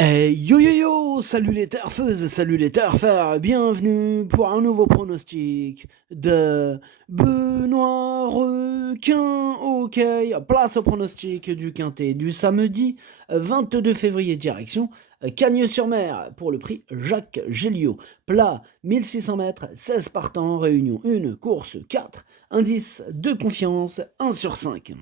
Yo yo yo, salut les turfeuses, salut les turfeurs, bienvenue pour un nouveau pronostic de Benoît Requin. Ok, place au pronostic du quintet du samedi 22 février, direction Cagnes-sur-Mer pour le prix Jacques Géliot. Plat 1600 mètres, 16 partants, réunion 1, course 4, indice de confiance 1 sur 5.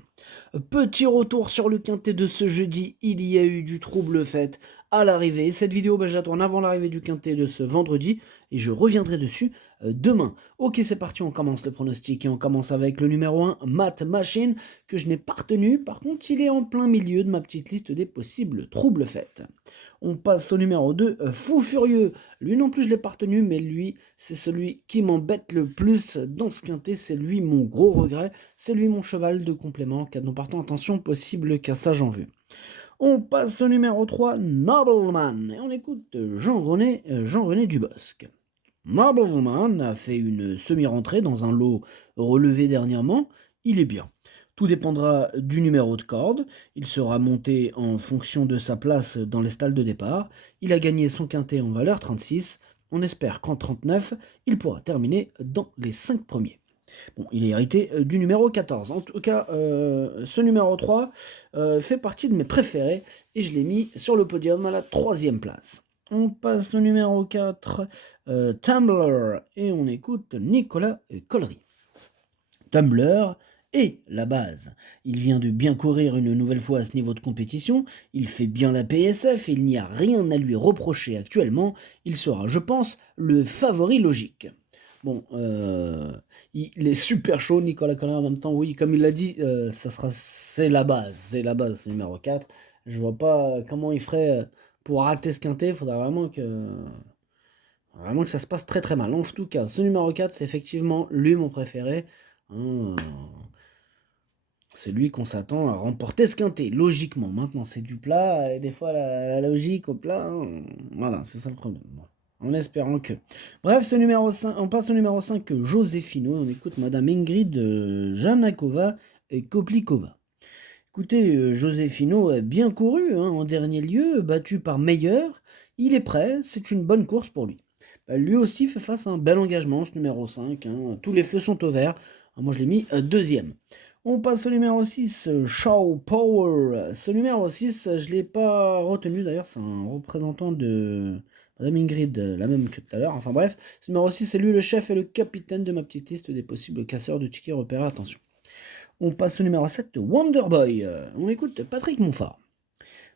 Petit retour sur le quintet de ce jeudi, il y a eu du trouble fait à l'arrivée. Cette vidéo, je la tourne avant l'arrivée du quintet de ce vendredi et je reviendrai dessus demain. Ok, c'est parti, on commence le pronostic et on commence avec le numéro 1, Matt Machine, que je n'ai pas retenu. Par contre, il est en plein milieu de ma petite liste des possibles troubles faits. On passe au numéro 2, Fou Furieux. Lui non plus, je ne l'ai pas retenu, mais lui, c'est celui qui m'embête le plus dans ce quintet. C'est lui mon gros regret. C'est lui mon cheval de complément. Cadeau partant, attention, possible cassage en vue. On passe au numéro 3, Nobleman, et on écoute Jean-René Dubosc. Nobleman a fait une semi-rentrée dans un lot relevé dernièrement, il est bien. Tout dépendra du numéro de corde, il sera monté en fonction de sa place dans les stalles de départ, il a gagné son quintet en valeur 36, on espère qu'en 39, il pourra terminer dans les 5 premiers. Bon, il est hérité du numéro 14. En tout cas, ce numéro 3 fait partie de mes préférés et je l'ai mis sur le podium à la 3e place. On passe au numéro 4, Tumbler, et on écoute Nicolas Collery. Tumbler est la base. Il vient de bien courir une nouvelle fois à ce niveau de compétition, il fait bien la PSF et il n'y a rien à lui reprocher actuellement. Il sera, je pense, le favori logique. Bon, il est super chaud, Nicolas Collin, en même temps, oui, comme il l'a dit, c'est la base, ce numéro 4. Je vois pas comment il ferait pour rater ce quintet, il faudrait vraiment que ça se passe très très mal. En tout cas, ce numéro 4, c'est effectivement lui mon préféré. Hein, c'est lui qu'on s'attend à remporter ce quintet, logiquement. Maintenant, c'est du plat, et des fois la logique au plat, hein, voilà, c'est ça le problème. Bon. En espérant que. Bref, ce numéro 5, on passe au numéro 5, Josefino. On écoute Madame Ingrid Janakova et Koplikova. Écoutez, Josefino a bien couru, hein, en dernier lieu, battu par Meyer. Il est prêt, c'est une bonne course pour lui. Lui aussi fait face à un bel engagement, ce numéro 5. Hein, tous les feux sont au vert. Moi, je l'ai mis deuxième. On passe au numéro 6, Shaw Power. Ce numéro 6, je ne l'ai pas retenu d'ailleurs, c'est un représentant de Madame Ingrid, la même que tout à l'heure. Enfin bref, ce numéro 6, c'est lui le chef et le capitaine de ma petite liste des possibles casseurs de tickets repérés. Attention. On passe au numéro 7, Wonderboy. On écoute Patrick Monfort.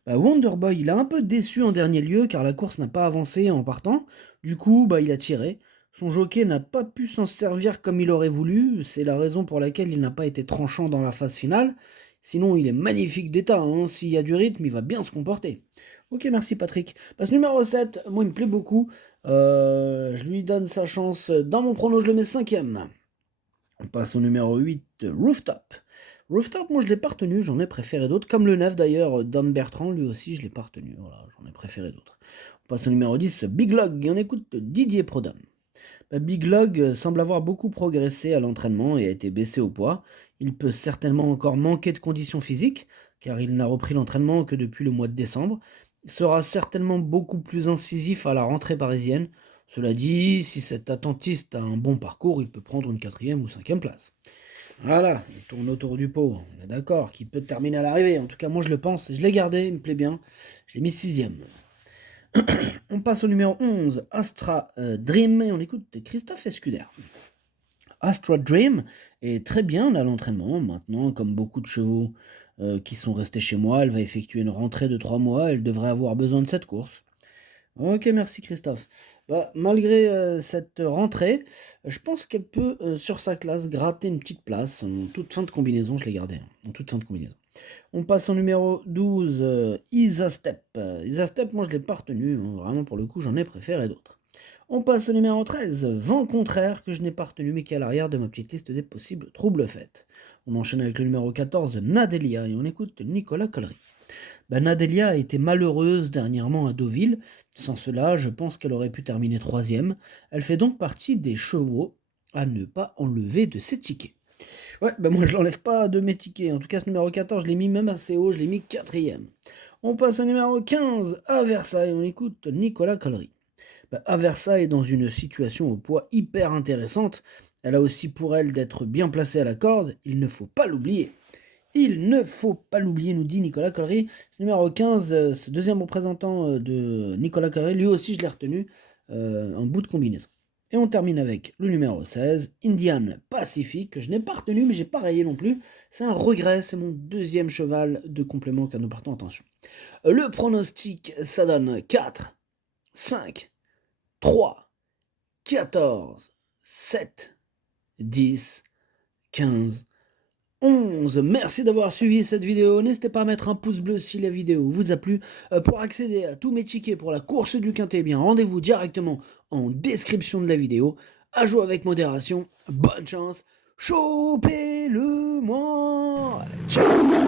Wonderboy, il a un peu déçu en dernier lieu car la course n'a pas avancé en partant. Du coup, il a tiré. Son jockey n'a pas pu s'en servir comme il aurait voulu. C'est la raison pour laquelle il n'a pas été tranchant dans la phase finale. Sinon, il est magnifique d'état. Hein. S'il y a du rythme, il va bien se comporter. Ok, merci Patrick. Ce numéro 7, moi, il me plaît beaucoup. Je lui donne sa chance. Dans mon prono, je le mets 5e. On passe au numéro 8, Rooftop. Rooftop, moi je l'ai pas retenu, j'en ai préféré d'autres, comme le 9 d'ailleurs, Dom Bertrand, lui aussi je l'ai pas retenu, voilà, j'en ai préféré d'autres. On passe au numéro 10, Big Log, et on écoute Didier Prodhomme. Big Log semble avoir beaucoup progressé à l'entraînement et a été baissé au poids. Il peut certainement encore manquer de conditions physiques, car il n'a repris l'entraînement que depuis le mois de décembre. Il sera certainement beaucoup plus incisif à la rentrée parisienne. Cela dit, si cet attentiste a un bon parcours, il peut prendre une 4e ou 5e place. Voilà, il tourne autour du pot, on est d'accord, qu'il peut terminer à l'arrivée. En tout cas, moi je le pense, je l'ai gardé, il me plaît bien. Je l'ai mis 6e. On passe au numéro 11, Astra Dream, et on écoute Christophe Escuder. Astra Dream est très bien à l'entraînement. Maintenant, comme beaucoup de chevaux qui sont restés chez moi, elle va effectuer une rentrée de 3 mois. Elle devrait avoir besoin de cette course. Ok, merci Christophe. Malgré cette rentrée, je pense qu'elle peut, sur sa classe, gratter une petite place. En toute fin de combinaison, je l'ai gardé. En toute fin de combinaison. On passe au numéro 12, Isa Step. Isa Step, moi je ne l'ai pas retenu. Hein. Vraiment, pour le coup, j'en ai préféré d'autres. On passe au numéro 13, Vent contraire, que je n'ai pas retenu, mais qui est à l'arrière de ma petite liste des possibles troubles faits. On enchaîne avec le numéro 14, Nadelia, et on écoute Nicolas Collery. Nadelia a été malheureuse dernièrement à Deauville. Sans cela, je pense qu'elle aurait pu terminer 3e. Elle fait donc partie des chevaux à ne pas enlever de ses tickets. Ouais, moi je l'enlève pas de mes tickets. En tout cas, ce numéro 14, je l'ai mis même assez haut, je l'ai mis 4e. On passe au numéro 15, à Versailles, on écoute Nicolas Collery. À Versailles, dans une situation au poids hyper intéressante, elle a aussi pour elle d'être bien placée à la corde, il ne faut pas l'oublier. Il ne faut pas l'oublier, nous dit Nicolas Collery. Ce numéro 15, ce deuxième représentant de Nicolas Collery, lui aussi je l'ai retenu, un bout de combinaison. Et on termine avec le numéro 16, Indian Pacific, que je n'ai pas retenu, mais j'ai pas rayé non plus. C'est un regret, c'est mon deuxième cheval de complément car nous partons, attention. Le pronostic, ça donne 4, 5, 3, 14, 7, 10, 15, 11. Merci d'avoir suivi cette vidéo. N'hésitez pas à mettre un pouce bleu si la vidéo vous a plu. Pour accéder à tous mes tickets pour la course du Quintet, eh bien rendez-vous directement en description de la vidéo. À jouer avec modération. Bonne chance. Chopez-le moi. Ciao.